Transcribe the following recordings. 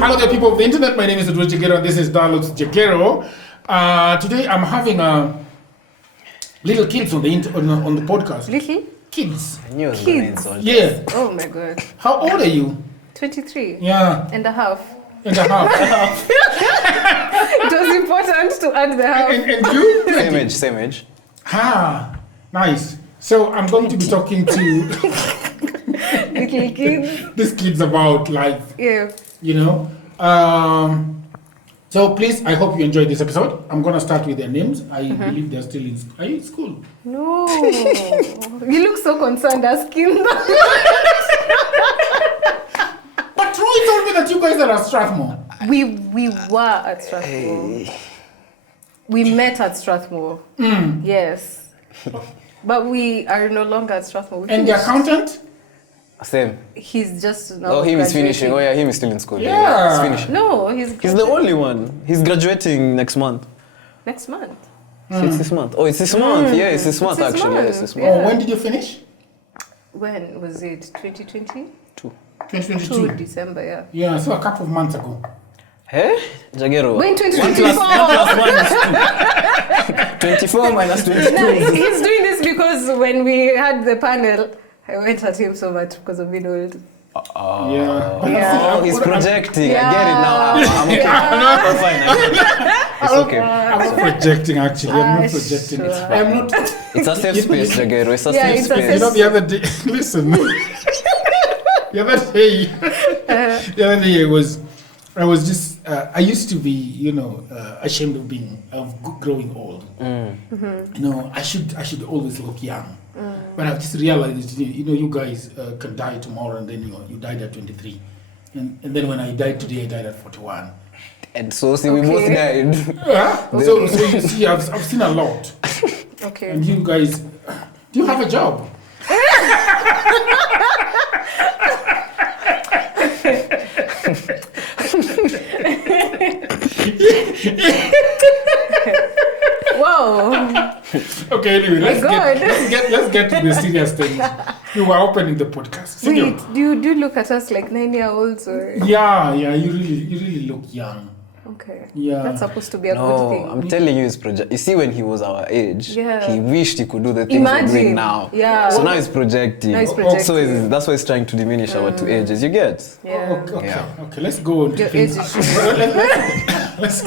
Hello there, people of the internet. My name is Jagero, and this is Dialogues Jagero. Today I'm having little kids on the on the podcast. Little kids. I knew it was kids. Yeah. Oh my god. How old are you? 23. Yeah. And a half. And a half. It was important to add the half. and you? Same age. Ah, nice. So I'm going to be talking to Little kids. these kids about life. Yeah. You know. So please, I hope you enjoyed this episode. I'm gonna start with their names. I believe they're still in. Are you in school? No. You look so concerned asking that. But Troy told me that you guys are at Strathmore. We were at Strathmore. We met at Strathmore. Yes. But we are no longer at Strathmore. We And the finished. accountant? Same. He's just now Oh, him is graduating. finishing. Oh yeah, him is still in school. Yeah. He's finishing. No, he's He's the only one. He's graduating next month. next month. So it's this month. Oh, it's this month. Yeah, it's this month this actually. month. Yeah, it's this Yeah. month. Oh, when did you finish? When was it? 2020? 2022. December, yeah. Yeah, so a couple of months ago. Hey, Jagero. When 2024? 24 minus 22. No, he's doing this because when we had the panel, I went at him so much because of being old. Yeah. But Yeah. Oh, he's projecting. Yeah. I get it now. I'm okay. I'm fine. It's okay. I'm not projecting actually. I'm not Ah, projecting. sure. I'm not. It's a safe space, Jagero. It's a Yeah, safe it's a space. You know, the other day, listen. The other day, I was just, I used to be, ashamed of growing old. You know, I should always look young. But I've just realized, you guys can die tomorrow and then you died at 23. And then when I died today, I died at 41. And so, see, we both died. So you see, I've seen a lot. Okay. And you guys, do you have a job? Whoa. Okay, anyway, let's God. get to the serious things. You were opening the podcast. Wait, do you look at us like 9-year-olds or? Yeah, you really look young. Okay. Yeah. That's supposed to be a good No, thing. I'm telling you, it's project. You see, when he was our age, Yeah. he wished he could do the things we're Imagine. doing now. Yeah. So now he's projecting. Now he's projecting. So that's why he's trying to diminish our two ages. You get? Yeah. Okay. Let's go on to Your things. age is Let's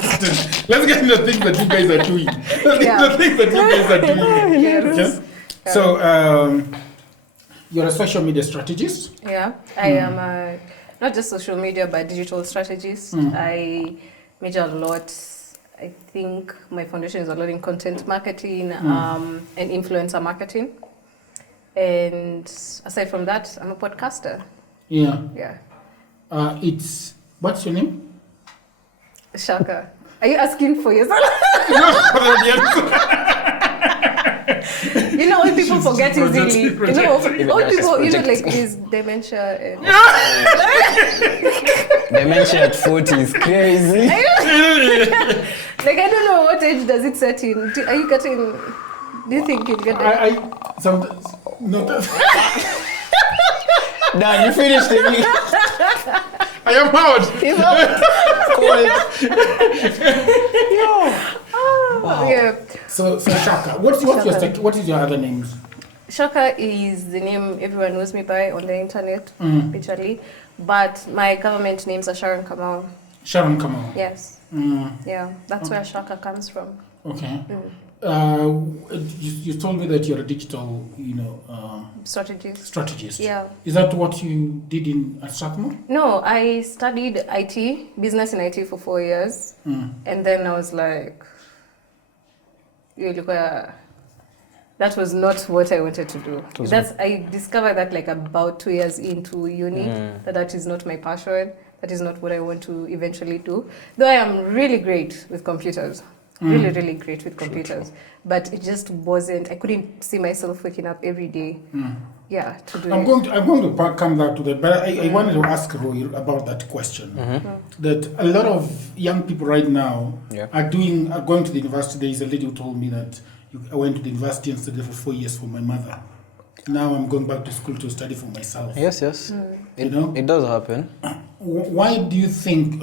get into the things that you guys are doing. The things that you guys are doing. Yes. Okay? So, you're a social media strategist. Yeah. I am not just social media, but digital strategist. I major a lot. I think my foundation is a lot in content marketing and influencer marketing. And aside from that, I'm a podcaster. Yeah. Yeah. What's your name? Shaka. Are you asking for yourself? You know, old people forget easily. You know, old people, like is dementia. And Dementia at 40 is crazy. like, I don't know what age does it set in. Are you getting? Do you think you'll get there? Sometimes. No. Nah, you finished it. I am out. He's out. Yeah. So Shaka, what is your other names? Shaka is the name everyone knows me by on the internet, literally. But my government names are Sharon Kamau. Sharon Kamau. Yes. Yeah, that's where Shaka comes from. Okay. You told me that you're a digital, strategist. Yeah. Is that what you did at Strathmore? No, I studied IT, business in IT for 4 years. And then I was like, that was not what I wanted to do. I discovered that like about 2 years into uni, that is not my passion. That is not what I want to eventually do. Though I am really great with computers. Really, really great with computers. But it just wasn't, I couldn't see myself waking up every day. Yeah, to do I'm going to come back to that, but I wanted to ask Roy about that question. That a lot of young people right now are going to the university. There is a lady who told me that I went to the university and studied for 4 years for my mother. now I'm going back to school to study for myself. Yes. It does happen. Why do you think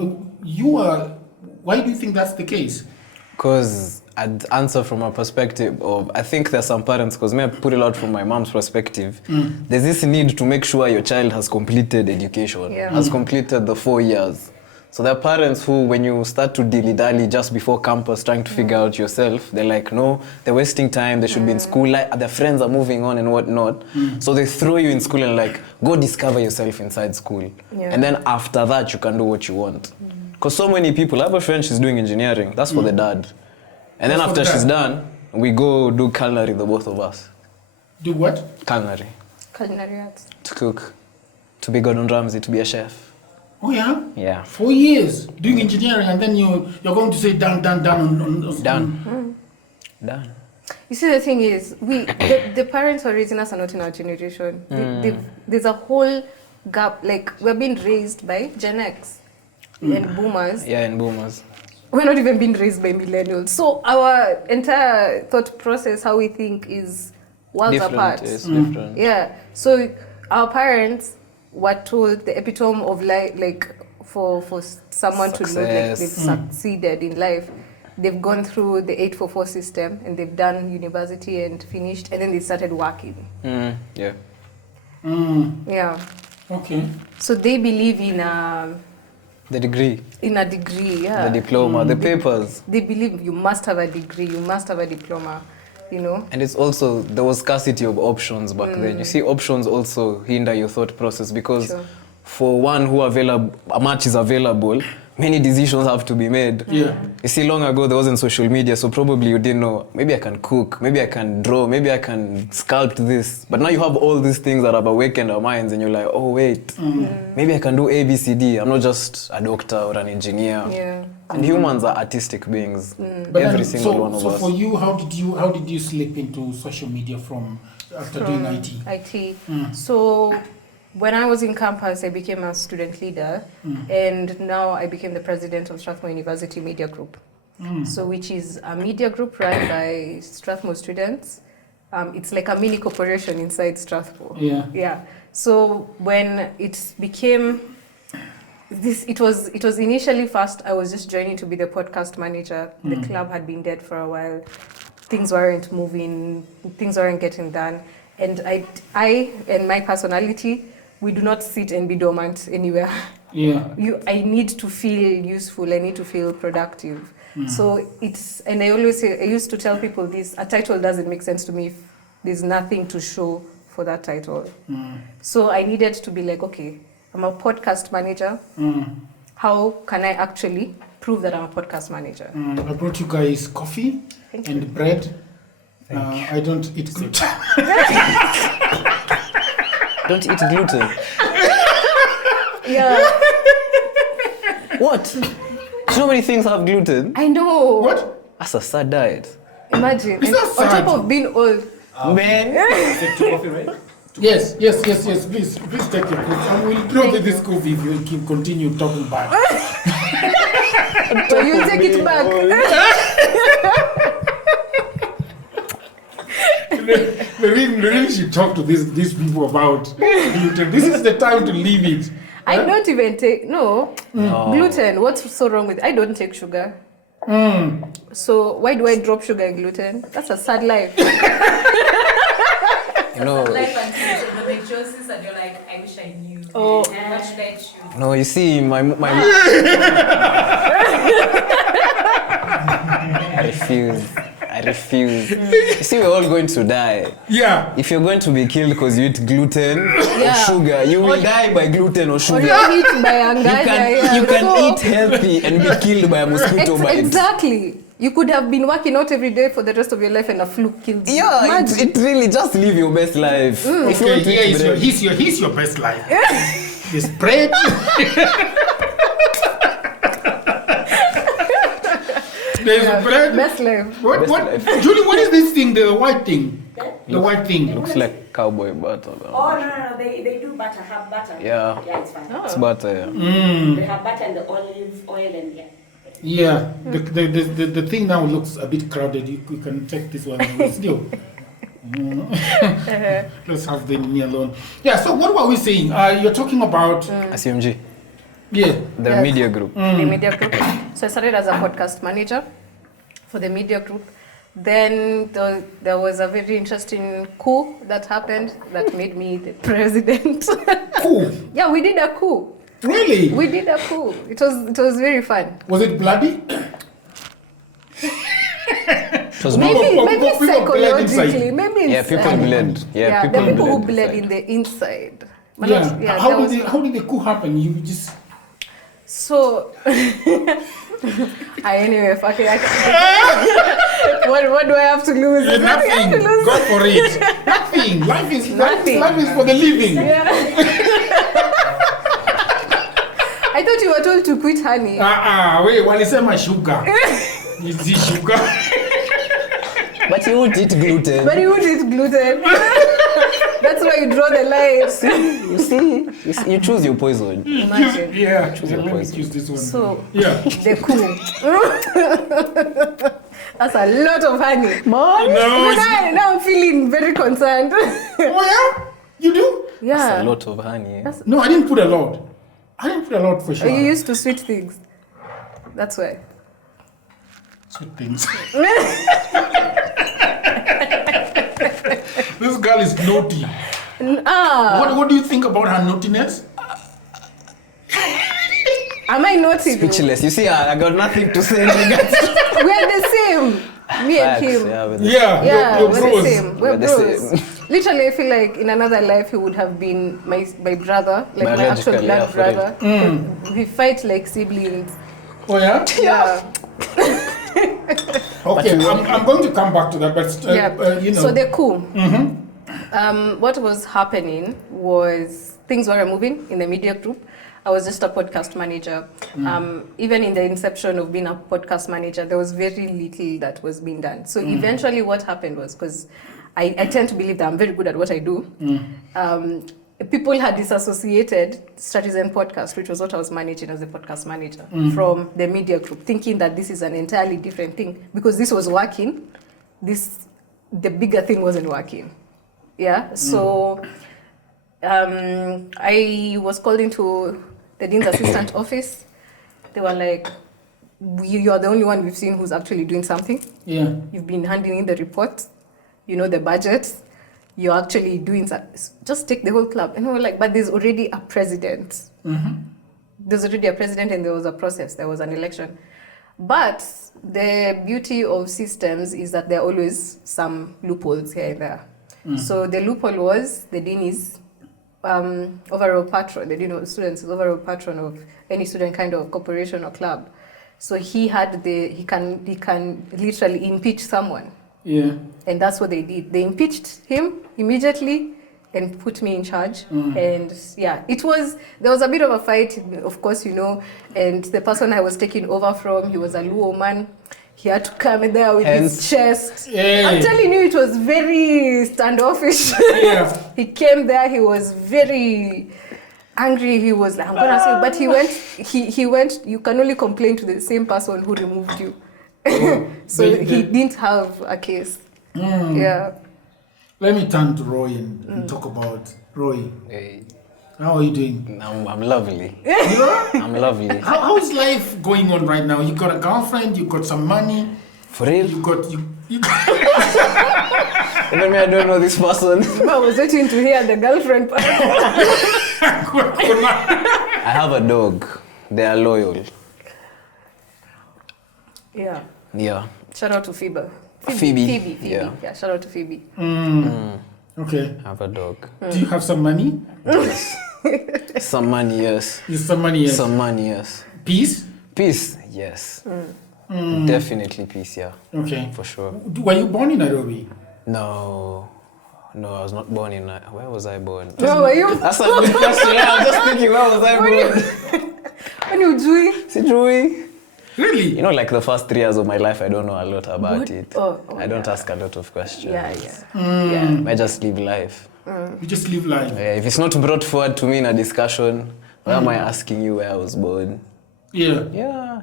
why do you think that's the case? Because I'd answer from a perspective of, I think there's some parents, because I put it out from my mom's perspective, there's this need to make sure your child has completed education, has completed the 4 years. So there are parents who, when you start to dilly-dally just before campus trying to figure out yourself, they're like, no, they're wasting time, they should be in school, like, their friends are moving on and whatnot. So they throw you in school and like, go discover yourself inside school. Yeah. And then after that, you can do what you want. Because so many people, I have a friend, she's doing engineering, that's for the dad. And then after she's done, we go do culinary, the both of us. Do what? Culinary. Culinary arts. To cook. To be Gordon Ramsay, to be a chef. Oh yeah? Yeah. 4 years doing engineering, and then you're going to say done on Done. You see, the thing is, the parents who are raising us are not in our generation. There's a whole gap. Like, we're being raised by Gen X and boomers. Yeah, and boomers. We're not even being raised by millennials. So our entire thought process, how we think, is worlds apart. It's different. Yeah. So our parents were told the epitome of life, like for someone to look like they've succeeded in life. They've gone through the 844 system and they've done university and finished, and then they started working. Yeah. Yeah. Okay. So they believe in The degree. In a degree, yeah. The diploma, the papers. They believe you must have a degree, you must have a diploma, you know. And it's also, there was scarcity of options back then. You see, options also hinder your thought process because for one who a match is available, many decisions have to be made. Yeah. You see, long ago there wasn't social media, so probably you didn't know, maybe I can cook, maybe I can draw, maybe I can sculpt this. But now you have all these things that have awakened our minds and you're like, oh wait, maybe I can do A, B, C, D. I'm not just a doctor or an engineer. Yeah. And humans are artistic beings. But every single one of us. So for you, how did you slip into social media from doing IT? IT. So when I was in campus, I became a student leader, and now I became the president of Strathmore University Media Group. So which is a media group run by Strathmore students. It's like a mini corporation inside Strathmore. Yeah. Yeah. So when it became this, it was initially first I was just joining to be the podcast manager. The club had been dead for a while. Things weren't moving. Things weren't getting done. And I and my personality, we do not sit and be dormant anywhere. Yeah. I need to feel useful. I need to feel productive. So and I always say, I used to tell people this, a title doesn't make sense to me if there's nothing to show for that title. So I needed to be like, okay, I'm a podcast manager. How can I actually prove that I'm a podcast manager? I brought you guys coffee and bread. I don't eat gluten. Don't eat gluten. Yeah. What? So many things have gluten. I know. What? That's a sad diet. Imagine. It's not On sad. top of being old. Man. Is it two coffee, right? Yes. Please take your coffee. I will drop this coffee if you keep continue talking back. So you take it back. Really should talk to these people about gluten. This is the time to leave it. I don't even take gluten. What's so wrong with it? I don't take sugar. So why do I drop sugar and gluten? That's a sad life. You know. Life until the choices and you're like, I wish I knew. Oh. What should I choose? No, you see, my I refuse. You see, we're all going to die. Yeah. If you're going to be killed because you eat gluten or sugar, you will die by gluten or sugar. Or you're hit by angaza. You can eat healthy and be killed by a mosquito bite. Exactly. You could have been working out every day for the rest of your life and a flu killed you. Yeah, it really just live your best life. If you want to eat bread. Here's your best life. This bread. There's bread. Best life. What? Julie, what is this thing? The white thing. The white thing. Looks like cowboy butter. Oh, no. They do butter, have butter. Yeah. Yeah, it's fine. It's butter, yeah. They have butter and the olive oil and Yeah. The thing now looks a bit crowded. You can take this one still. Let's have the me alone. Yeah, so what were we saying? You're talking about... SMG. Yeah. The Yes. media group. The media group. So I started as a podcast manager for the media group. Then there was a very interesting coup that happened that made me the president. Cool. Yeah, we did a coup. Really? We did a coup. It was very fun. Was it bloody? It was Maybe, People- maybe people bled inside. psychologically, maybe Yeah, people inside. bled. Yeah, the people people who bled bled inside. in the inside. But Yeah. not- How that was did the coup happen? You just... so. Anyway, fuck it. What do I have to lose? Yeah, Nothing I have nothing. to lose. Go for it. Nothing. Life is Nothing. Life is for the living. Yeah. I thought you were told to quit honey. Wait, when I say my sugar, is this sugar? But you would eat gluten. But you would eat gluten. That's why you draw the line. You see, you choose your poison. Imagine. Yeah, Choose let your me poison. choose this one. So, Yeah. the coup. That's a lot of honey. Man. No, Now I'm feeling very concerned. oh yeah? You do? Yeah. That's a lot of honey. That's- No, I didn't put a lot. I didn't put a lot for Oh, sure. you used to sweet things. That's why. Sweet things. This girl is naughty. What do you think about her naughtiness? Am I naughty? though? Speechless. You see, I got nothing to say in regards to We are the same. Me and facts. him. Yeah, with the- Yeah, Yeah, you're we're bros. the same. We're We're the bros. same. Literally, I feel like in another life he would have been my brother, like my actual Biologically, yeah, blood for real. brother. We fight like siblings. Oh yeah? Yeah. Okay, I'm going to come back to that, but you know. So they're cool. What was happening was things were moving in the media group. I was just a podcast manager. Even in the inception of being a podcast manager, there was very little that was being done. So eventually what happened was, because I tend to believe that I'm very good at what I do, people had disassociated Strategies and Podcast, which was what I was managing as a podcast manager, from the media group, thinking that this is an entirely different thing. Because this was working, the bigger thing wasn't working. Yeah, so I was called into the Dean's Assistant office. They were like, you're the only one we've seen who's actually doing something. Yeah. You've been handing in the reports, you know, the budget, you're actually doing just take the whole club. And we were like, but there's already a president. There's already a president and there was a process, there was an election. But the beauty of systems is that there are always some loopholes here and there. So the loophole was the dean is overall patron, the dean of students is overall patron of any student kind of corporation or club. So he can literally impeach someone. Yeah. And that's what they did. They impeached him immediately and put me in charge. And yeah, there was a bit of a fight, of course, you know, and the person I was taking over from, he was a Luo man. He had to come in there with his chest. Yeah. I'm telling you, it was very standoffish. Yeah. He came there, he was very angry. He was like, I'm gonna say, but he went, you can only complain to the same person who removed you. So he didn't have a case. Yeah. Let me turn to Roy and talk about Roy. Hey, How are you doing? I'm lovely. You are? I'm lovely. How is life going on right now? You got a girlfriend, you got some money, For real? you got Even me, I don't know this person. I was waiting to hear the girlfriend part. I have a dog. They are loyal. Yeah. Yeah. Shout out to Phoebe. Phoebe. Yeah. Yeah. Shout out to Phoebe. Okay. I have a dog. Do you have some money? Yes. Some money, yes. You some money, yes. Some money, yes. Peace? Peace, yes. Definitely peace, yeah. Okay. For sure. Were you born in Nairobi? No, I was not born in. Where was I born? No, were you? That's a good question. Yeah, I'm just thinking, where was I born? When you doing? Sijui. Really? You know, like the first 3 years of my life, I don't know a lot about What? it. Oh, I don't ask a lot of questions. Yeah. I just live life. You just live life. Yeah, if it's not brought forward to me in a discussion, why am I asking you where I was born? Yeah. Yeah.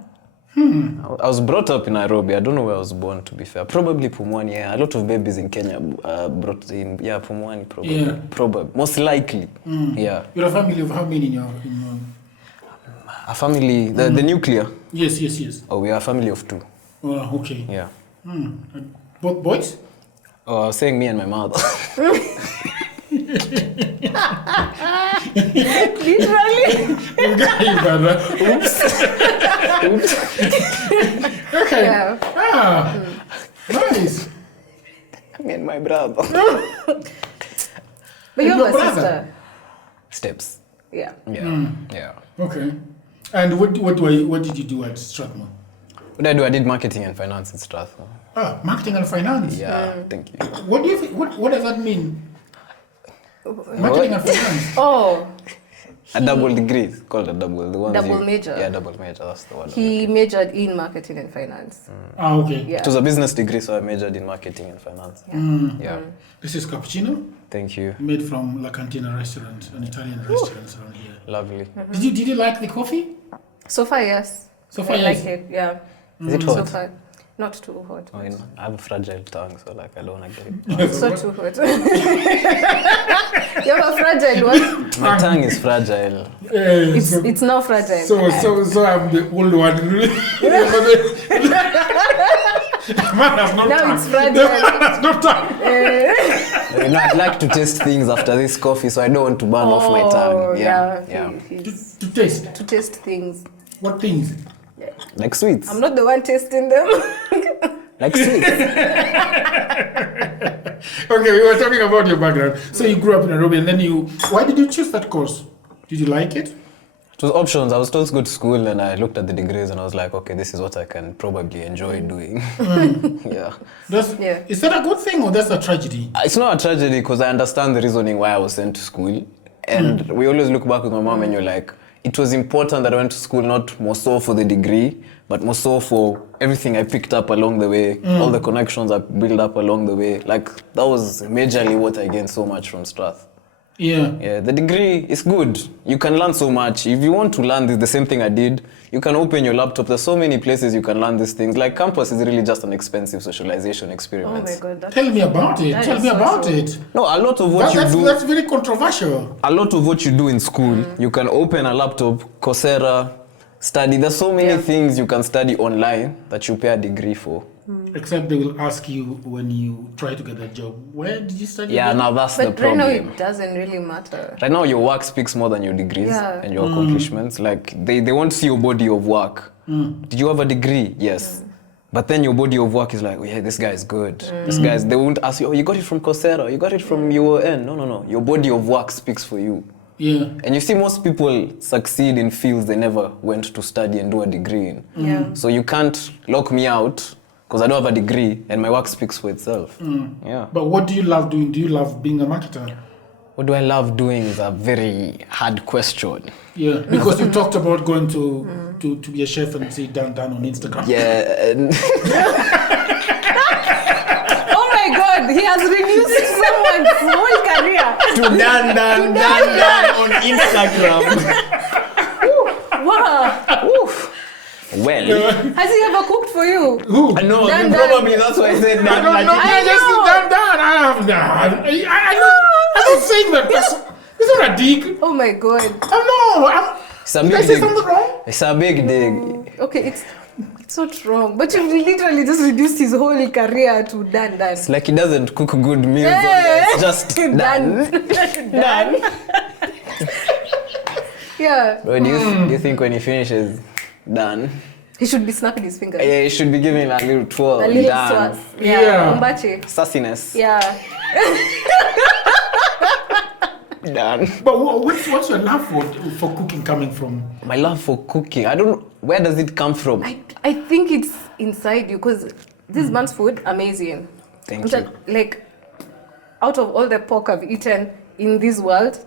I was brought up in Nairobi. I don't know where I was born, to be fair. Probably Pumwani, yeah. A lot of babies in Kenya brought in, yeah, Pumwani, probably. Yeah. Probably. Most likely. Yeah. You're a family of how many in your... A family, the nuclear. Yes. Oh, we are a family of 2. Oh, okay. Yeah. Both boys? Oh, I was saying me and my mother. Literally. Oops. Okay. Yeah. Nice. Me and my brother. But you have your a brother? sister. Steps. Yeah. Yeah. Yeah. Okay. And what did you do at Strathmore? What did I do? I did marketing and finance in Strathmore. Marketing and finance. Yeah, thank you. What do you think? What does that mean? Marketing and finance. Oh. A double degree. It's called a double. The ones Double major. Yeah, double major. That's the one. He majored in marketing and finance. Okay. Yeah. It was a business degree, so I majored in marketing and finance. Yeah. This is cappuccino, Thank you. made from La Cantina restaurant, an Italian restaurant around here. Lovely. Did you like the coffee? So far, yes. So far, I yes. like it. Yeah. Is it So hot? far, not too hot. Oh, you know, I have a fragile tongue, so like I don't want to get it. So too hot. You have a fragile one. My tongue is fragile. It's now fragile. So I'm the old one. Man has no Now time. it's fragile. Man has no time. You know, I'd like to taste things after this coffee, so I don't want to burn off my tongue. Yeah. He's To taste. to taste things. What things? Like sweets. I'm not the one tasting them. Like sweets. Okay, we were talking about your background. So you grew up in Nairobi, and then why did you choose that course? Did you like it? It was options. I was told to go to school, and I looked at the degrees, and I was like, okay, this is what I can probably enjoy doing. Yeah. Yeah. Is that a good thing or that's a tragedy? It's not a tragedy because I understand the reasoning why I was sent to school. And we always look back with my mom and you're like, it was important that I went to school not more so for the degree, but more so for everything I picked up along the way, all the connections I built up along the way. Like, that was majorly what I gained so much from Strath. Yeah. Yeah, the degree is good. You can learn so much. If you want to learn the same thing I did, you can open your laptop. There's so many places you can learn these things. Like, campus is really just an expensive socialization Oh experiment. my god. Tell me about it. That Tell is me so about true. it. No, a lot of what That's very controversial. a lot of what you do in school, you can open a laptop, Coursera, study. There's so many things you can study online that you pay a degree for. Except they will ask you when you try to get a job, where did you study? Yeah, again? now that's the But right now problem. it doesn't really matter. Right now, your work speaks more than your degrees and your accomplishments. Like, they want to see your body of work. Did you have a degree? Yes. But then your body of work is like, oh yeah, this guy is good. They won't ask you, oh, you got it from Coursera, you got it from UON. No. Your body of work speaks for you. Yeah. And you see, most people succeed in fields they never went to study and do a degree in. Yeah. So you can't lock me out because I don't have a degree and my work speaks for itself. Yeah. But what do you love doing? Do you love being a marketer? What do I love doing is a very hard question. Yeah, because you talked about going to be a chef and say Dan on Instagram. Yeah. And Oh my god, he has reduced someone's whole career. to Dan on Instagram. Wow. Well, Has he ever cooked for you? Who? I know, Dan. probably that's why I said I Dan. don't know. I Just know. I'm not saying that. It's not a dig. Oh my god. It's a Did I big say dig. something wrong? It's a big dig. Okay, it's not wrong. But you literally just reduced his whole career to Dan. It's like he doesn't cook good meals. It's just Dan. Dan. Yeah. What do you think when he finishes Dan? He should be snapping his fingers. Yeah, he should be giving a little twirl. A little Dan. swas. Yeah. Yeah. Ombachi. Sassiness. Yeah. Dan. But what's your love for cooking coming from? My love for cooking. Where does it come from? I think it's inside you because this man's food, amazing. Thank you. Like, out of all the pork I've eaten in this world,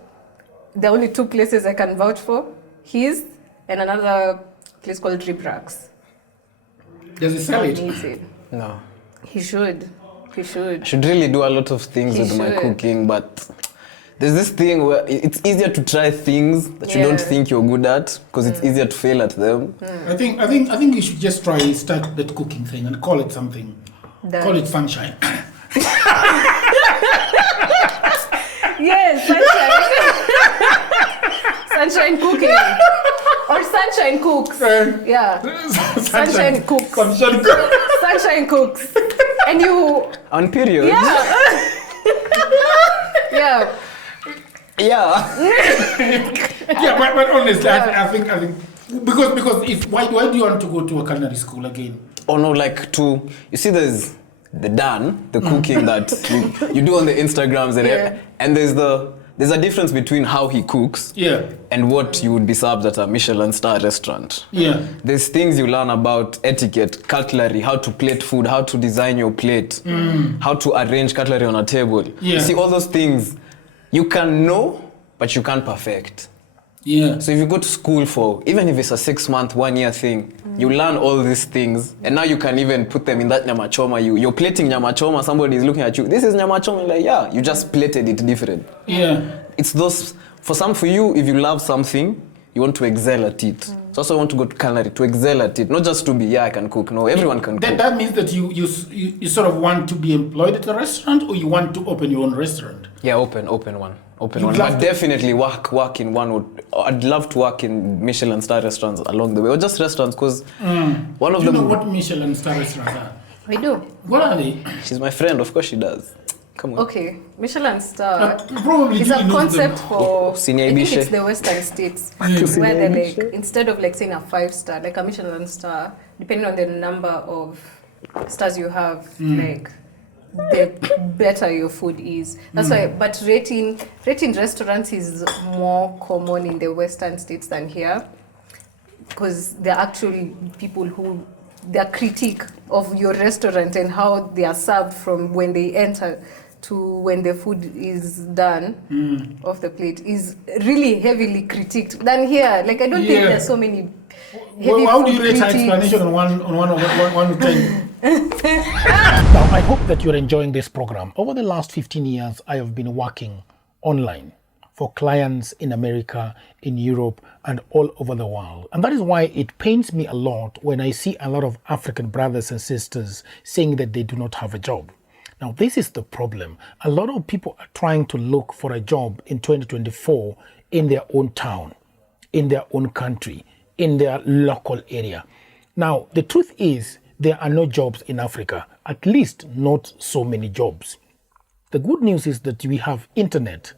there are only 2 places I can vouch for. His and another place called Ribracks. Does it sell it? Amazing. No. He should. I should really do a lot of things He with my should. cooking, but There's this thing where it's easier to try things that you don't think you're good at because it's easier to fail at them. I think you should just start that cooking thing and call it something. Call it sunshine. Yes, sunshine cooking or sunshine cooks. Yeah, sunshine cooks. Sunshine cooks. And you on periods. Yeah. Yeah. Yeah. Yeah, but honestly, I think because why do you want to go to a culinary school again? Oh no, like you see there's the cooking that you do on the Instagrams and there's a difference between how he cooks and what you would be served at a Michelin star restaurant. Yeah. There's things you learn about etiquette, cutlery, how to plate food, how to design your plate, how to arrange cutlery on a table. Yeah. You see all those things you can know, but you can't perfect. Yeah. So if you go to school for, even if it's a 6-month, 1-year thing, you learn all these things, and now you can even put them in that nyama choma. You're plating nyama choma, somebody is looking at you, this is nyama choma, like, yeah, you just plated it different. Yeah. It's those, for you, if you love something, you want to excel at it. So also you want to go to culinary, to excel at it, not just to be, I can cook. No, everyone can cook. That means that you sort of want to be employed at a restaurant, or you want to open your own restaurant? Yeah, open one. But definitely work in one. I'd love to work in Michelin star restaurants along the way, or just restaurants, because one of them. Do you know what Michelin star restaurants are? I do. What are they? She's my friend, of course she does. Come on. Okay, Michelin star probably is a concept for, I think it's the Western states, where they're like, instead of like saying a 5-star, like a Michelin star, depending on the number of stars you have, like, the better your food is. That's why, but rating restaurants is more common in the Western states than here, because they're actually people who, their critique of your restaurant and how they are served from when they enter to when the food is done off the plate is really heavily critiqued than here. Like, I don't think there's so many heavy how do you rate her explanation on one to 10? Now, I hope that you're enjoying this program. Over the last 15 years, I have been working online for clients in America, in Europe, and all over the world. And that is why it pains me a lot when I see a lot of African brothers and sisters saying that they do not have a job. Now, this is the problem. A lot of people are trying to look for a job in 2024 in their own town, in their own country, in their local area. Now, the truth is, there are no jobs in Africa, at least not so many jobs. The good news is that we have internet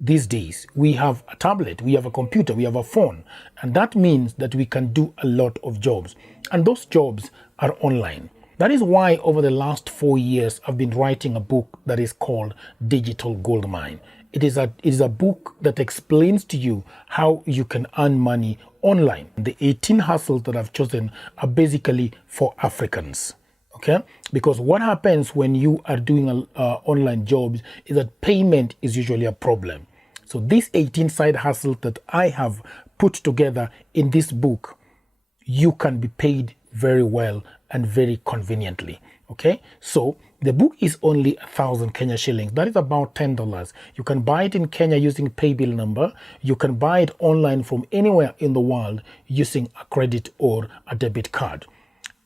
these days. We have a tablet, we have a computer, we have a phone, and that means that we can do a lot of jobs. And those jobs are online. That is why over the last 4 years, I've been writing a book that is called Digital Goldmine. It is a book that explains to you how you can earn money online. The 18 hustles that I've chosen are basically for Africans, okay? Because what happens when you are doing online jobs is that payment is usually a problem. So these 18 side hustles that I have put together in this book, you can be paid very well and very conveniently, okay? So the book is only 1,000 Kenya shillings. That is about $10. You can buy it in Kenya using paybill number. You can buy it online from anywhere in the world using a credit or a debit card.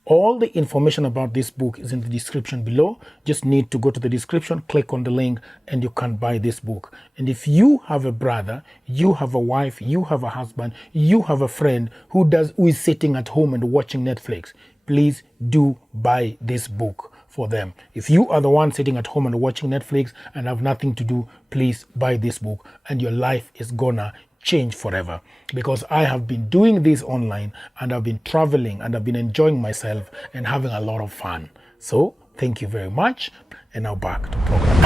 All the information about this book is in the description below. Just need to go to the description, click on the link, and you can buy this book. And if you have a brother, you have a wife, you have a husband, you have a friend who is sitting at home and watching Netflix, please do buy this book for them. If you are the one sitting at home and watching Netflix and have nothing to do, please buy this book and your life is gonna change forever. Because I have been doing this online and I've been traveling and I've been enjoying myself and having a lot of fun. So thank you very much, and now back to the program.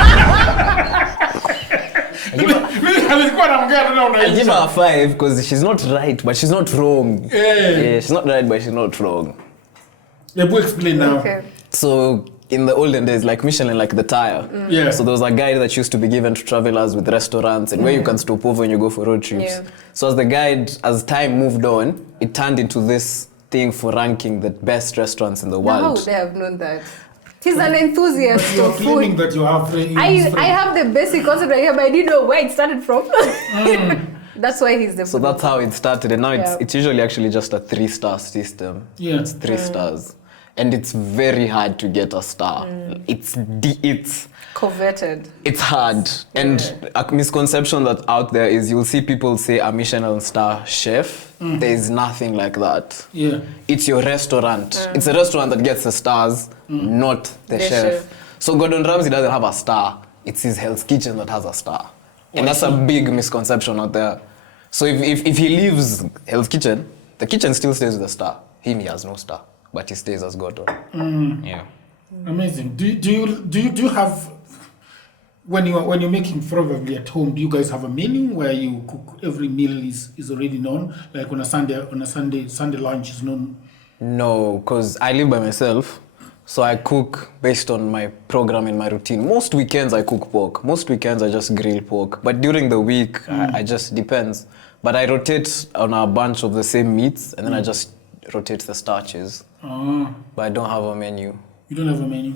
I give her a 5 because she's not right, but she's not wrong. Yeah, she's not right, but she's not wrong. Yeah, we'll explain now. Okay. So in the olden days, like Michelin, like the tire. Yeah. So there was a guide that used to be given to travelers with restaurants and where you can stop over when you go for road trips. Yeah. So as the guide, as time moved on, it turned into this thing for ranking the best restaurants in the world. How would they have known that? He's an enthusiast But you're of claiming food. that you have I have the basic concept right here, but I didn't know where it started from. That's why he's the So food that's how it started, and now Yeah. it's usually actually just a 3-star system. Yeah. It's 3 stars, and it's very hard to get a star. It's coveted. it's hard, and a misconception that's out there is you'll see people say a Michelin star chef. There is nothing like that. Yeah. It's your restaurant. It's a restaurant that gets the stars, not the The chef. chef. So Gordon Ramsay doesn't have a star. It's his Hell's Kitchen that has a star. And that's a big misconception out there. So if he leaves Hell's Kitchen, the kitchen still stays with the star. He has no star, but he stays as Gordon. Yeah. Amazing. Do you have when you're making probably at home? Do you guys have a menu where you cook every meal is already known? Like on a Sunday lunch is known. No, because I live by myself. So I cook based on my program and my routine. Most weekends I cook pork. Most weekends I just grill pork. But during the week, I just depends. But I rotate on a bunch of the same meats, and then I just rotate the starches. But I don't have a menu. You don't have a menu.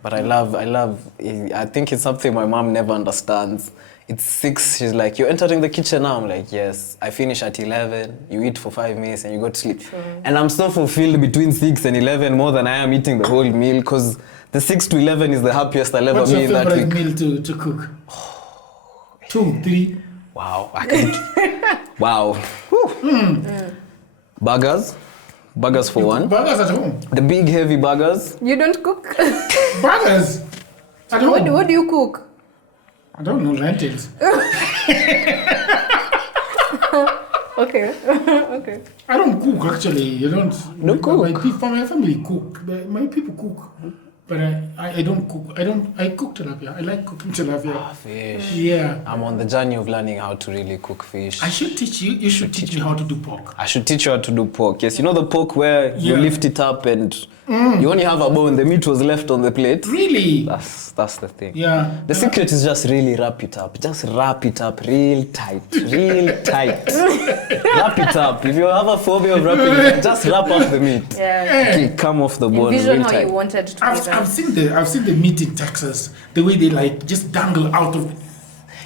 But I think it's something my mom never understands. It's 6, she's like, you're entering the kitchen now. I'm like, yes. I finish at 11, you eat for 5 minutes and you go to sleep. And I'm so fulfilled between 6 and 11 more than I am eating the whole meal, because the 6 to 11 is the happiest I'll ever What's be your in that favorite week. meal to cook? 2, 3. Wow, I can't. Wow. Burgers. Burgers for one. Burgers at home. The big heavy burgers. You don't cook? Burgers at home. What do you cook? I don't know, lentils. Okay. Okay. I don't cook actually. You don't. Don't cook? My family cook. My people cook, but I don't cook. I cook tilapia. I like cooking tilapia. Fish. Yeah. I'm on the journey of learning how to really cook fish. I should teach you. You should teach me how to do pork. I should teach you how to do pork. Yes, you know the pork where you Yeah. lift it up and you only have a bone, the meat was left on the plate. Really? That's the thing. Yeah. The secret is just really wrap it up. Just wrap it up real tight. Real tight. Wrap it up. If you have a phobia of wrapping it up, just wrap up the meat. Yeah. Okay, come off the bone Envision real how tight. you wanted to be I've done. seen the meat in Texas. The way they like just dangle out of.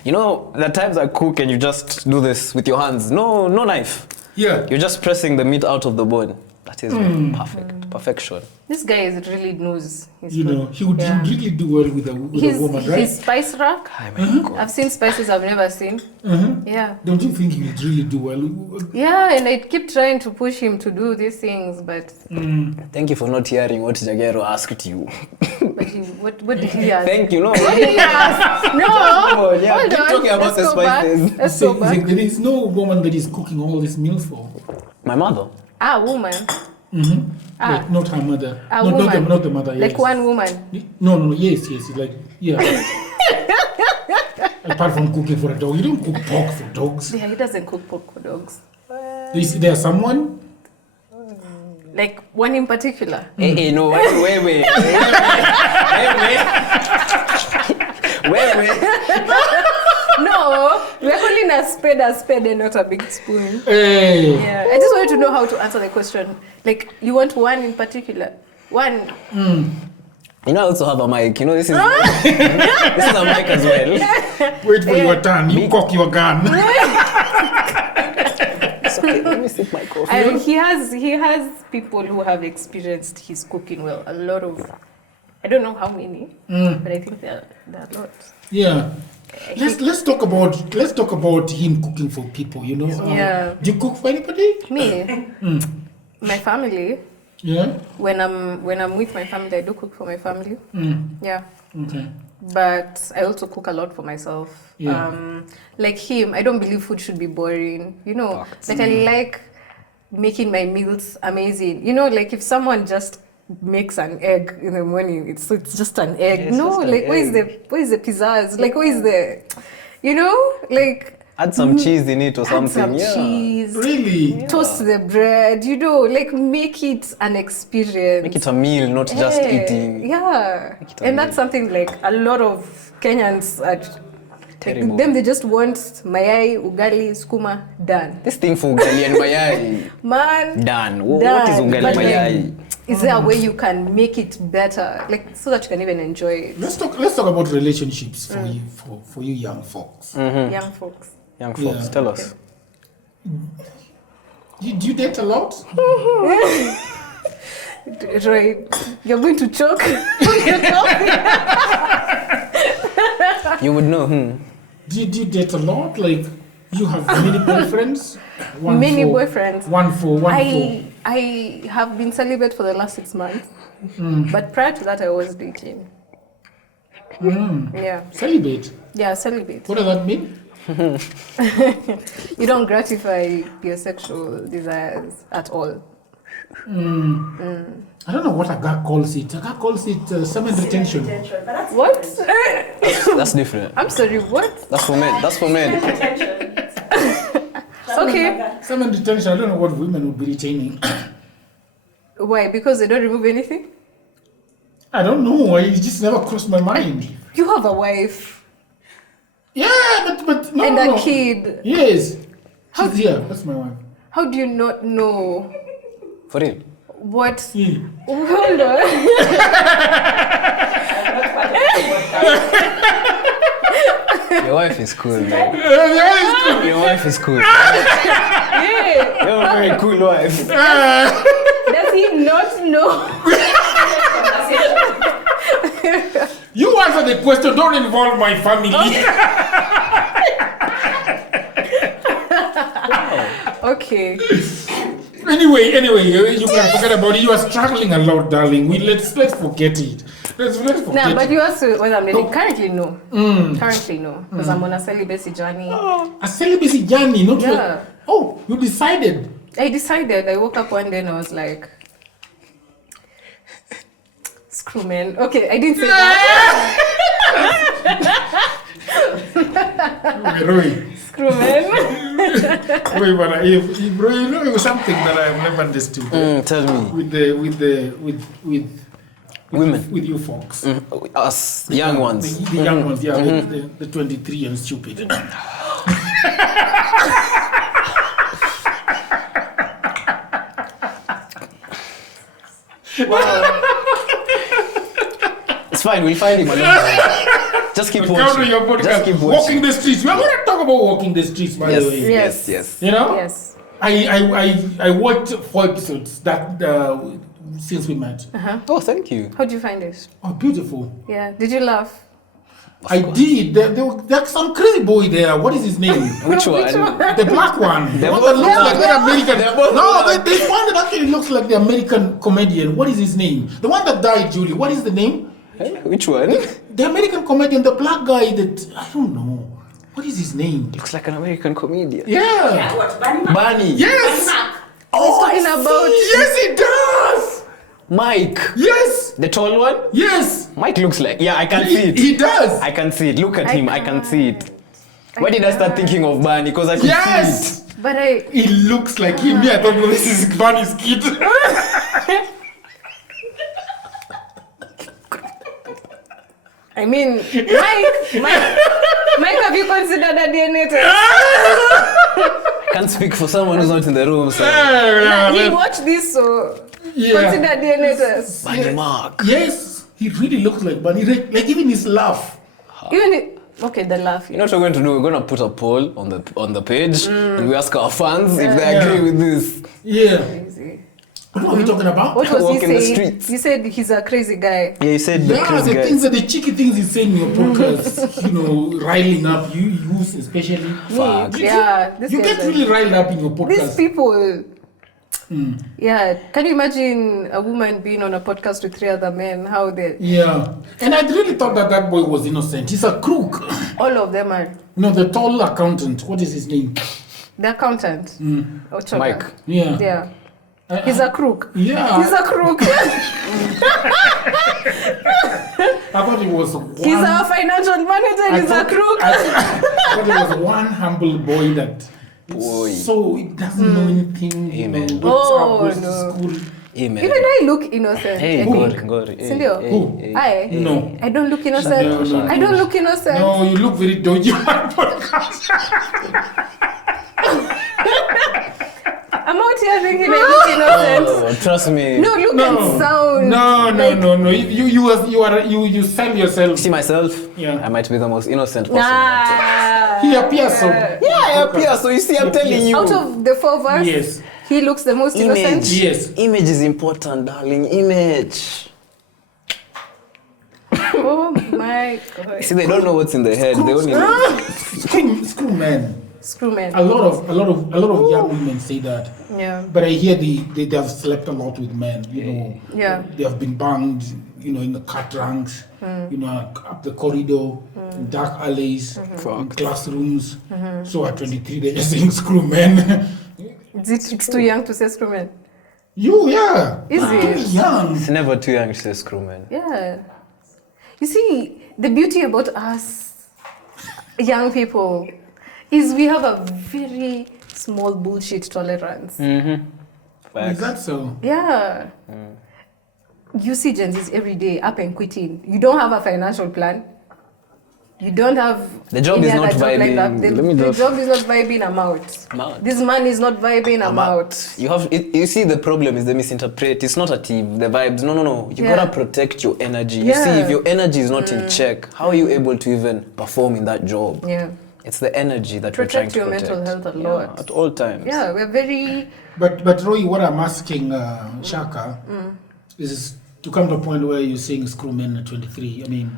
You know, the times I cook and you just do this with your hands. No knife. Yeah. You're just pressing the meat out of the bone. That is perfect. Perfection. This guy is really knows his You food. know, he would really do well with a woman, right? His spice rack. Hi, my God. I've seen spices I've never seen. Yeah. Don't you think he would really do well? Yeah, and I keep trying to push him to do these things, but Thank you for not hearing what Jagero asked you. what did he ask? Thank you. No. What did he ask? No. on, yeah, Hold keep on. talking about Let's the go back. spices. Let's So, go back. there is no woman that is cooking all these meals for. My mother. Ah, woman. Like, not her mother. A No, woman. not the mother. Yes. Like one woman. No. Yes. It's like, yeah. Apart from cooking for a dog, you don't cook pork for dogs. Yeah, he doesn't cook pork for dogs. Is there someone? Like one in particular. Hey, no, wait. No, we're calling a spade and not a big spoon. Hey. Yeah, I just wanted to know how to answer the question. Like, you want one in particular? One. You know, I also have a mic. You know, this is this is a mic as well. Wait for your turn. You cock your gun. It's okay. Let me sip my coffee. And he has people who have experienced his cooking well. A lot of, I don't know how many, but I think there are lots. Yeah. Let's talk about him cooking for people. You know. Yeah. Do you cook for anybody? Me, my family. Yeah. When I'm with my family, I do cook for my family. Yeah. Okay. But I also cook a lot for myself. Yeah. Like him, I don't believe food should be boring. You know, Facts. like I like making my meals amazing. You know, like if someone just makes an egg in the morning, it's just an egg. Yeah, it's no, just an like where is the pizzazz? Like where is the, you know, like Add some cheese in it or add something. some Yeah. cheese. Really? Toast the bread, you know, like make it an experience. Make it a meal, not just Hey, eating. Yeah. Make it a And meal. that's something like a lot of Kenyans are Terrible. like, them they just want mayai, ugali, skuma, done. This thing for ugali and mayai. Man. Done. What is Done. ugali But like, mayai? Is there a way you can make it better, like so that you can even enjoy it? Let's talk about relationships for you young folks. Young folks. Young folks, tell us. Do you date a lot? Right. You're going to choke. You would know. Do you date a lot? Like, you have many boyfriends? Many boyfriends. One for. I have been celibate for the last 6 months. But prior to that, I was dating. Yeah. Celibate? Yeah, celibate. What does that mean? You don't gratify your sexual desires at all. I don't know what a guy calls it. A guy calls it semen retention. But that's What? That's different. I'm sorry, what? That's for men. That's for men. Okay. Semen retention, I don't know what women would be retaining. Why? Because they don't remove anything? I don't know. It just never crossed my mind. You have a wife Yeah, but no. and no. a kid. Yes. She's here. That's my wife. How do you not know For real. what? Yeah. Hold on. Your wife is cool, man. Yeah. Your wife is cool. Yeah. You're a very cool wife. Does he not know? You answer the question. Don't involve my family. Okay. Anyway, you can forget about it. You are struggling a lot, darling. Let's forget it. Let's forget No, but it. you also, well, I'm No. currently no. Currently no. Because I'm on a celibacy journey. A celibacy journey, not Yeah. like, oh, you decided. I decided, I woke up one day and I was like, screw man. Okay, I didn't say that. Roy, Screw man. but if Roy, you know, it was something that I have never understood. Tell me. With Women. with you folks. Us, young ones. The young ones, yeah, the 23 and stupid. It's fine, we'll find him along. Just keep Come to watching. your podcast. Just keep Walking watching. the streets. We are going to talk about walking the streets, by the way. Yes. You know? Yes. I watched 4 episodes that since we met. Oh, thank you. How'd you find it? Oh, beautiful. Yeah. Did you laugh? I did. There's some crazy boy there. What is his name? Which one? The black one. They're The one both that looks black. like that American. They're both No, black. there's one that actually looks like the American comedian. What is his name? The one that died, Julie. What is the name? Which one? The American comedian, the black guy that I don't know. What is his name? Looks like an American comedian. Yeah. What? Bunny? Barney. Yes. He's talking about. Yes, it does. Mike. Yes. The tall one? Yes. Mike looks like. Yeah, I can see it. He does. I can see it. Look at him. I can see it. I Why did I start thinking of Barney? Because I could see Yes. But I. He looks like him. Me, I thought, well, this is Bunny's kid. I mean, Mike, have you considered a DNA test? I can't speak for someone who's not in the room. So. He watched this, so Yeah. consider DNA test. Barney Mark. Yes, he really looks like Bunny. Like even his laugh. Even it, okay, the laugh. You know what we're going to do? We're going to put a poll on the page and we ask our fans if they agree with this. Yeah. Crazy. What are we talking about? What was he Walking the saying? streets. He said he's a crazy guy. Yeah, you said the Yeah, crazy the guy. things that the cheeky things he's saying in your podcast, you know, riling up you especially. Fuck. Yeah, this You guy get is really riled up in your These podcast. people. Yeah, can you imagine a woman being on a podcast with 3 other men? How they, Yeah, and I really thought that boy was innocent. He's a crook. all of them are No, the tall accountant. What is his name? the accountant. Ochoga. Mike. Yeah. Yeah, he's a crook. Yeah. He's a crook. I thought it was one. He's our financial manager. He's a crook. I thought it was one humble boy that. Boy. So it doesn't know anything. Amen. You know, wakes Oh, up, goes no. to school. Amen. Even I look innocent. Hey, I Gori, think. Gori. Hey, Sindio? hey, hey. I No. I don't look innocent. No. I don't look innocent. No, you look very dodgy on my podcast. I'm out here thinking I look innocent. Trust me. No, look and sound. No. You sell yourself. See myself? Yeah. I might be the most innocent person. He appears so. Yeah, I appear. So you see, I'm telling you. Out of the 4 of us, Yes. he looks the most innocent. Yes. Image is important, darling. Image. Oh my God. See, they don't know what's in their head. They only know. Screw men. Screw men. A lot of young women say that. Yeah. But I hear they have slept a lot with men. You know. Yeah. They have been banged. You know, in the cut ranks. You know, up the corridor, in dark alleys, in classrooms. So at 23, they're just saying screw men. It's too young to say screw men. Yeah. Is it? Too young. It's never too young to say screw, man. Yeah. You see, the beauty about us young people is we have a very small bullshit tolerance. Is that so? Yeah. You see Gen Zs every day up and quitting. You don't have a financial plan. You don't have The job any is not other job like that. vibing. The job is not vibing, I'm out. I'm out. This man is not vibing, I'm out. You see, the problem is they misinterpret. It's not a team, the vibes. No. You Yeah. gotta protect your energy. You Yeah. see, if your energy is not in check, how are you able to even perform in that job? Yeah. It's the energy that we're trying Protect to your protect. mental health a lot. At all times. Yeah, we're very... But Roy, what I'm asking Shaka is to come to a point where you're saying screw men at 23. I mean,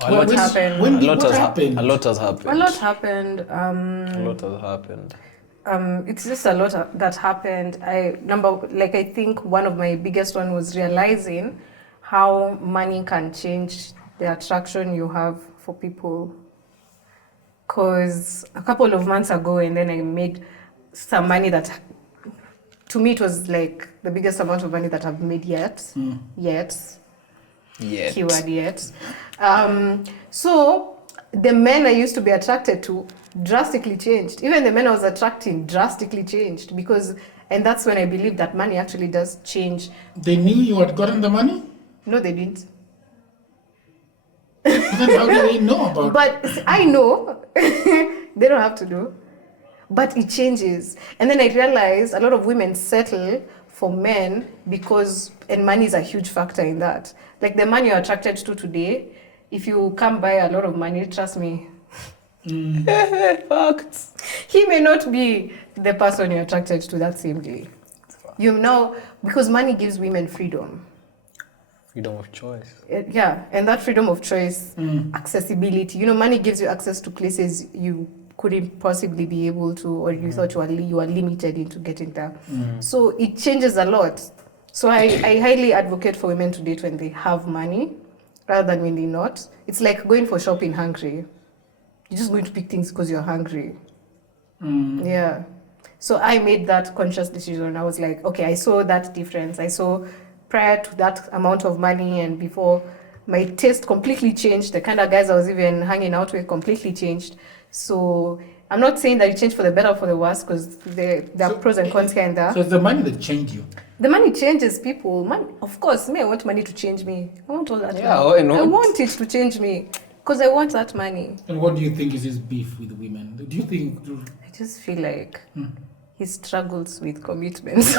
What happened? When A did lot what has happened? A lot has happened. A lot happened. A lot has happened. It's just a lot that happened. I think one of my biggest one was realizing how money can change the attraction you have for people. Because a couple of months ago, and then I made some money that, to me, it was like the biggest amount of money that I've made yet. Keyword yet. So the men I used to be attracted to drastically changed. Even the men I was attracting drastically changed and that's when I believe that money actually does change. They knew you had gotten the money? No, they didn't. But then how do they know about it? But I know. They don't have to know. But it changes. And then I realized a lot of women settle for men and money is a huge factor in that. Like the man you're attracted to today, if you come by a lot of money, trust me. Facts. He may not be the person you're attracted to that same day. You know, because money gives women freedom. Freedom of choice. Yeah, and that freedom of choice, accessibility. You know, money gives you access to places you couldn't possibly be able to, or you thought you were limited into getting there. So it changes a lot. So I highly advocate for women to date when they have money, rather than when they're not. It's like going for shopping hungry. You're just going to pick things because you're hungry. Yeah. So I made that conscious decision. I was like, okay, I saw that difference. I saw prior to that amount of money and before, my taste completely changed. The kind of guys I was even hanging out with completely changed. So I'm not saying that it changed for the better or for the worse, because there are pros and cons here and there. So it's the money that changed you. The money changes people. Of course, I want money to change me. I want all that money. why not? I want it to change me because I want that money. And what do you think is his beef with women? Do you think... I just feel like he struggles with commitments.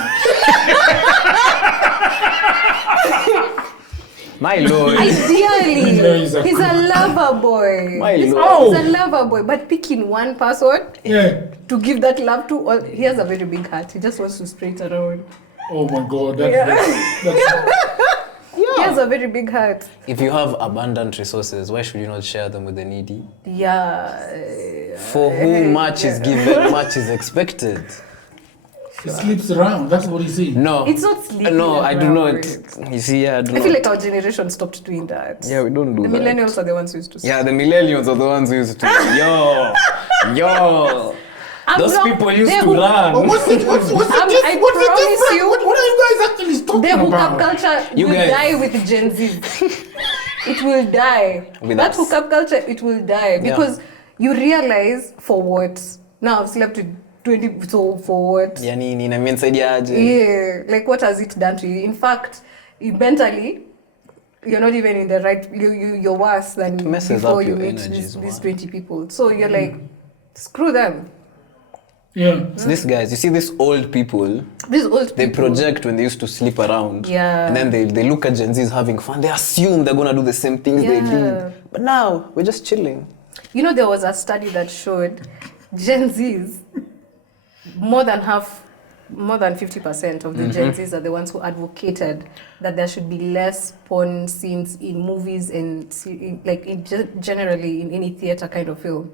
My lord. Ideally, No, he's a he's a lover boy. My He's lord. a lover boy, but picking one person Yeah. to give that love to, he has a very big heart. He just wants to straight around. Oh my God. He has a very big heart. If you have abundant resources, why should you not share them with the needy? Yeah. For whom much is given, much is expected. He sleeps around. That's what he's saying. No. It's not sleeping No, I do not. around. You see, I do I not. feel like our generation stopped doing that. Yeah, we don't do The that. millennials are the ones who used to. Yeah, the millennials are the ones who used to. Yo. Those people used to run. But what's the difference? What's the I difference? promise you- What are you guys actually talking The hookup about? culture You will guys- die with Gen Z. It will die. With That us. hookup culture, it will die. Because you realize for what? Now I've slept with 20 so for what? Yani ninamensaidiaje? Yeah, like what has it done to you? In fact, mentally, you're not even in the right. You're worse than It messes before up you your meet energies, these man. 20 people. So you're like, screw them. Yeah. It's these guys. You see these old people. These old They people. project when they used to sleep around. Yeah. And then they look at Gen Zs having fun. They assume they're gonna do the same things they did. But now we're just chilling. You know, there was a study that showed Gen Zs, more than 50% of the Gen Zs are the ones who advocated that there should be less porn scenes in movies and generally in any theater kind of film.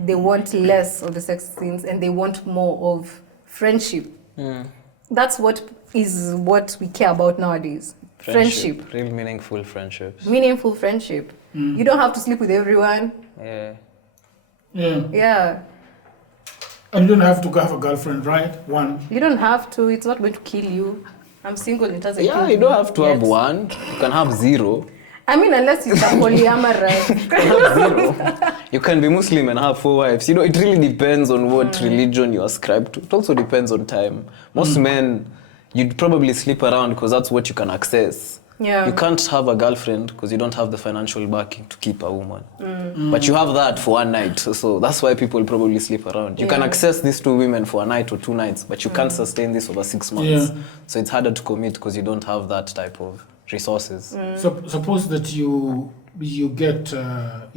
They want less of the sex scenes and they want more of friendship. That's what we care about nowadays. Friendship. Real meaningful friendships. Meaningful friendship. You don't have to sleep with everyone. Yeah. Yeah. And you don't have to have a girlfriend, right? One. You don't have to. It's not going to kill you. I'm single. It doesn't kill Yeah, me you don't have to have yet. one. You can have 0. I mean, unless it's a polyamorous. You can be Muslim and have 4 wives. You know, it really depends on what religion you ascribe to. It also depends on time. Most men, you'd probably sleep around because that's what you can access. Yeah. You can't have a girlfriend because you don't have the financial backing to keep a woman. But you have that for one night. So that's why people probably sleep around. You can access these 2 women for a night or 2 nights, but you can't sustain this over 6 months. Yeah. So it's harder to commit because you don't have that type of resources. So suppose that you get a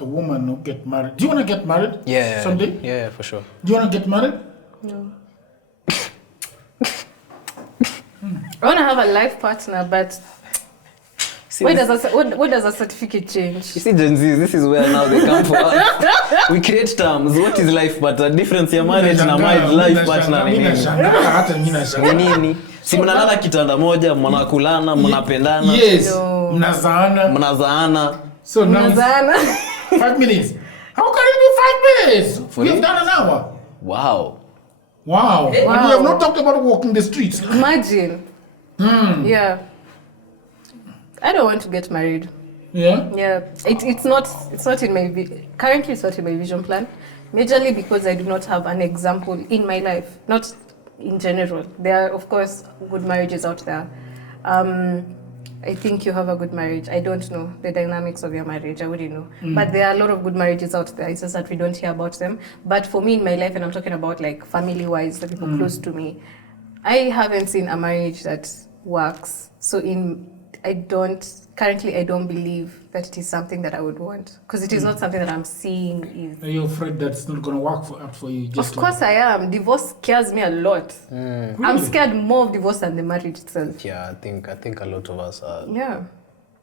woman who get married. Do you want to get married? Yeah. Someday? Yeah, for sure. Do you want to get married? No. I want to have a life partner, but what does a certificate change? You see, Gen Z, this is where now they come for us. We create terms. What is life partner? Difference ya marriage na life partner ni nini? Ni nini? Si mnalala kitanda moja, mnakulana, mnapendana. Yes. No. Mnazaana. So now it's Mnazana. 5 minutes. How can it be 5 minutes? We've done an hour. Wow. Wow. And we have not talked about walking the streets. Imagine. Yeah. I don't want to get married. Yeah? Yeah. It's not in my currently it's not in my vision plan. Majorly because I do not have an example in my life. Not in general. There are of course good marriages out there. I think you have a good marriage. I don't know the dynamics of your marriage. I wouldn't know. But there are a lot of good marriages out there. It's just that we don't hear about them. But for me in my life, and I'm talking about like family-wise, the people close to me, I haven't seen a marriage that works. So I don't believe that it is something that I would want. Because it is not something that I'm seeing is. Are you afraid that's not going to work for you? Of course I am. Divorce scares me a lot. I'm scared more of divorce than the marriage itself. Yeah, I think a lot of us are. Yeah.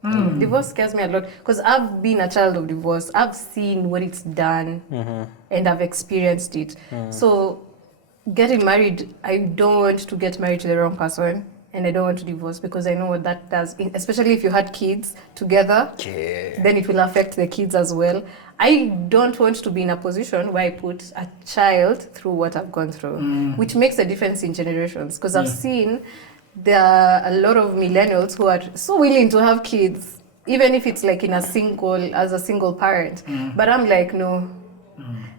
Divorce scares me a lot because I've been a child of divorce. I've seen what it's done and I've experienced it. So getting married, I don't want to get married to the wrong person and I don't want to divorce because I know what that does, especially if you had kids together, then it will affect the kids as well. I don't want to be in a position where I put a child through what I've gone through, which makes a difference in generations because I've seen there are a lot of millennials who are so willing to have kids, even if it's like as a single parent. But I'm like, no,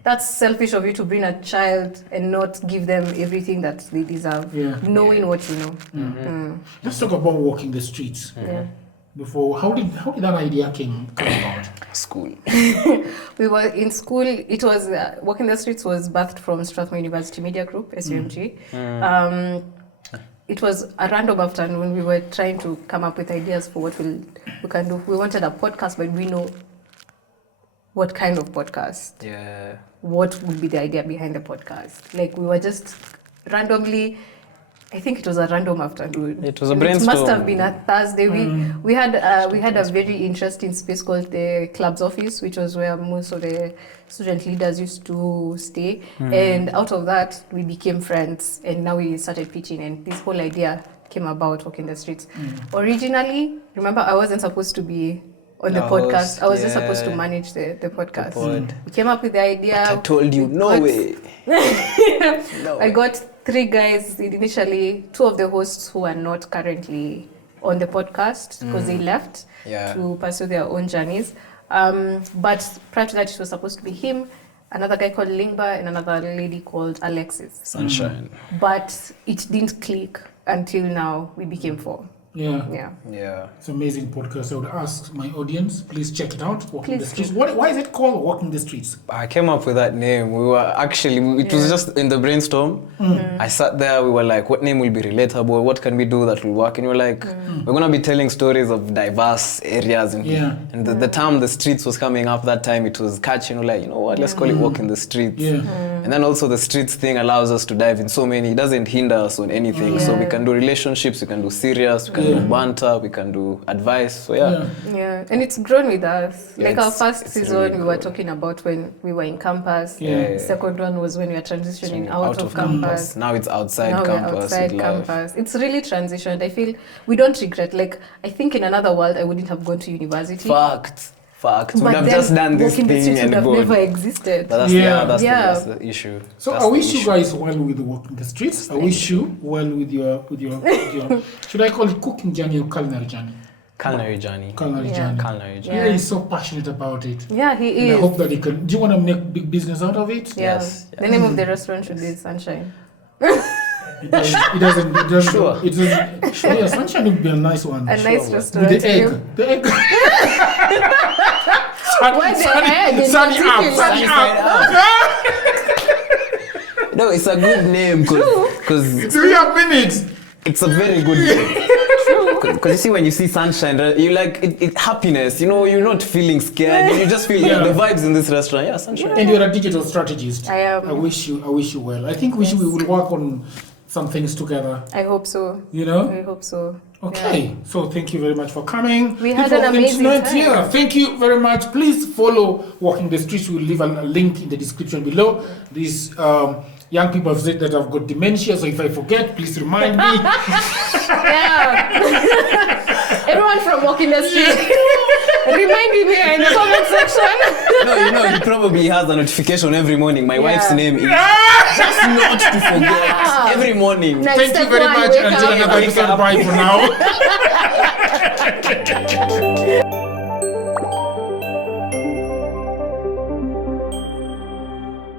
that's selfish of you to bring a child and not give them everything that they deserve, knowing what you know. Let's talk about walking the streets. Before, how did that idea come about? School. We were in school. It was walking the streets was birthed from Strathmore University Media Group, SUMG. It was a random afternoon. We were trying to come up with ideas for what we can do. We wanted a podcast, but we know what kind of podcast. Yeah. What would be the idea behind the podcast? Like we were just randomly. I think it was a random afternoon. It was a And brainstorm. It must have been a Thursday. We had a very interesting space called the club's office, which was where most of the student leaders used to stay. And out of that, we became friends. And now we started pitching. And this whole idea came about, walking the streets. Originally, remember, I wasn't supposed to be on the podcast. I was just supposed to manage the podcast. We came up with the idea. But I told you, no way. I got 3 guys initially, 2 of the hosts who are not currently on the podcast because they left to pursue their own journeys. But prior to that, it was supposed to be him, another guy called Lingba, and another lady called Alexis. Sunshine. But it didn't click until now. We became 4. Yeah. It's an amazing podcast. I would ask my audience, please check it out. Walking the Streets. Why is it called Walking the Streets? I came up with that name. We were actually, it was just in the brainstorm. I sat there, we were like, what name will be relatable? What can we do that will work? And we were like, we're going to be telling stories of diverse areas. And the term the streets was coming up that time, it was catchy. And we're like, you know what, let's call it Walking the Streets. And then also the streets thing allows us to dive in so many, it doesn't hinder us on anything. So we can do relationships, we can do serious, we can do banter, we can do advice. So yeah, and it's grown with us. Yeah, like our first season, really we were talking about when we were in campus. The second one was when we were transitioning out of campus. Now it's outside Now campus. we're outside campus. It's really transitioned. I feel we don't regret. Like, I think in another world, I wouldn't have gone to university. Fact. But We'd have just done this Walking the thing Streets and would have gone. never existed. But that's the issue. So That's I the wish you issue. guys well with Walking the Streets. I wish you well with your should I call it cooking journey or culinary journey? Culinary journey. Culinary journey. Culinary journey. Yeah, he's so passionate about it. Yeah, he And I is. hope that he can. Do you want to make big business out of it? Yeah. Yes. The name of the restaurant should be Sunshine. It doesn't. Sure. It doesn't. Sure. Yeah, Sunshine would be a nice one. A nice restaurant. With the egg. name. The egg. Why the egg in Sunny up. particular? Sunny up. No, it's a good name because Do you have minutes? it's a very good name. Because you see, when you see sunshine, you like it happiness. You know, you're not feeling scared. You just feel like the vibes in this restaurant. Yeah, sunshine. And you're a digital strategist. I am. I wish you well. I think we will work on some things together. I hope so. You know? I hope so. Okay, so thank you very much for coming. We had People an on the amazing internet, time. Yeah, thank you very much. Please follow Walking the Streets. We'll leave a link in the description below. These young people have said that I've got dementia, so if I forget, please remind me. Yeah. Everyone from Walking the Street, remind me here in the comment section. No, you know, he probably has a notification every morning. My wife's name is just not to forget every morning. Like, Thank you step very one, much. wake Until up. another episode. Bye for now.